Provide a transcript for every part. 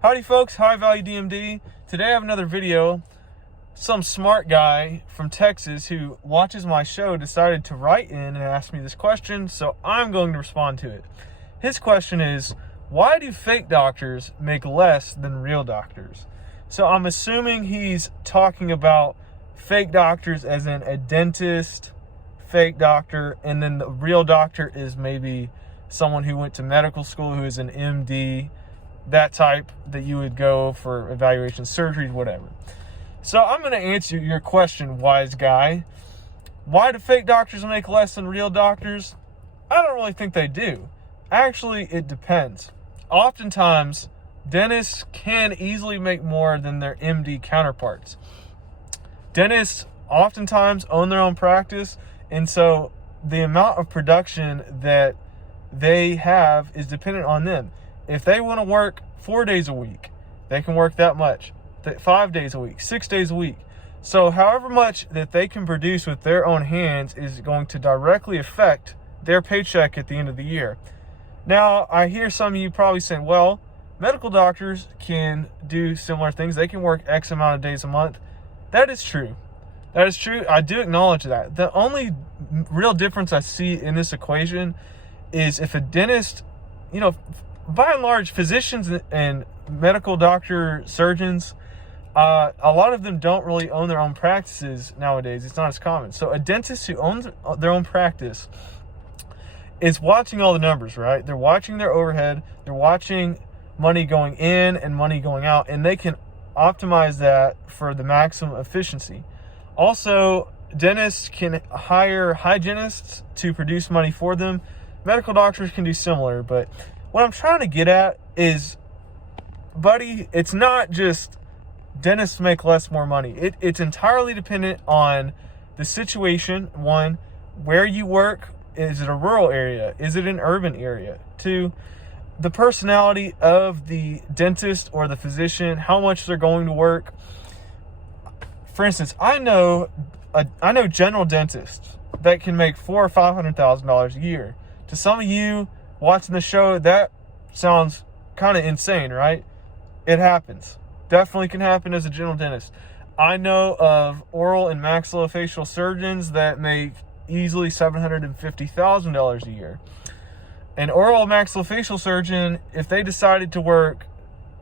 Howdy folks, High Value DMD. Today I have another video. Some smart guy from Texas who watches my show decided to write in and ask me this question, so I'm going to respond to it. His question is, why do fake doctors make less than real doctors? So I'm assuming he's talking about fake doctors as in a dentist, fake doctor, and then the real doctor is maybe someone who went to medical school, who is an MD, that type that you would go for evaluation, surgeries, whatever. So I'm going to answer your question, wise guy. Why do fake doctors make less than real doctors? I don't really think they do. Actually, it depends. Oftentimes, dentists can easily make more than their MD counterparts. Dentists oftentimes own their own practice, and so the amount of production that they have is dependent on them. If they want to work 4 days a week, they can work that much. 5 days a week, 6 days a week. So however much that they can produce with their own hands is going to directly affect their paycheck at the end of the year. Now, I hear some of you probably saying, well, medical doctors can do similar things. They can work X amount of days a month. That is true. That is true. I do acknowledge that. The only real difference I see in this equation is if a dentist, by and large, physicians and medical doctor, surgeons, a lot of them don't really own their own practices nowadays. It's not as common. So a dentist who owns their own practice is watching all the numbers, right? They're watching their overhead. They're watching money going in and money going out, and they can optimize that for the maximum efficiency. Also, dentists can hire hygienists to produce money for them. Medical doctors can do similar, but what I'm trying to get at is, buddy, it's not just dentists make less, more money. It's entirely dependent on the situation. One, where you work. Is it a rural area? Is it an urban area? Two, the personality of the dentist or the physician, how much they're going to work. For instance, I know general dentists that can make $400,000 or $500,000 a year. To some of you watching the show, that sounds kind of insane, right? It happens. Definitely can happen as a general dentist. I know of oral and maxillofacial surgeons that make easily $750,000 a year. An oral maxillofacial surgeon, if they decided to work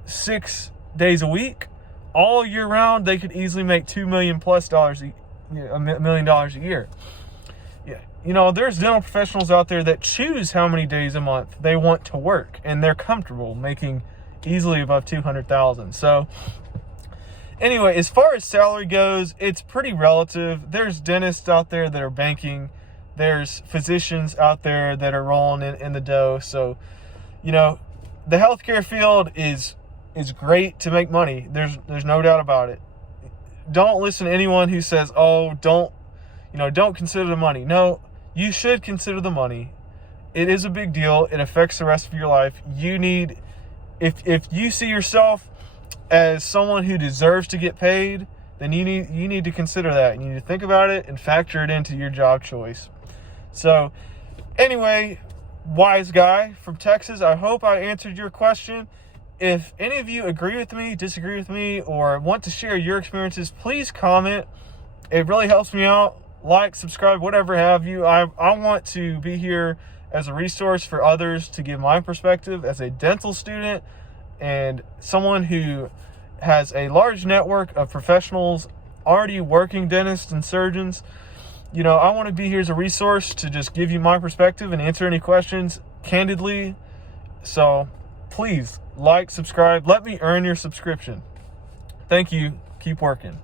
6 days a week, all year round, they could easily make $2 million plus $1 million a year. Yeah, there's dental professionals out there that choose how many days a month they want to work, and they're comfortable making easily above $200,000. So anyway, as far as salary goes, it's pretty relative. There's dentists out there that are banking. There's physicians out there that are rolling in the dough. So, the healthcare field is great to make money. There's no doubt about it. Don't listen to anyone who says, "Oh, don't consider the money." No, you should consider the money. It is a big deal. It affects the rest of your life. If you see yourself as someone who deserves to get paid, then you need to consider that. You need to think about it and factor it into your job choice. So anyway, wise guy from Texas, I hope I answered your question. If any of you agree with me, disagree with me, or want to share your experiences, please comment. It really helps me out. Like, subscribe, whatever have you. I want to be here as a resource for others to give my perspective as a dental student and someone who has a large network of professionals already working, dentists and surgeons. I want to be here as a resource to just give you my perspective and answer any questions candidly. So please like, subscribe, let me earn your subscription. Thank you. Keep working.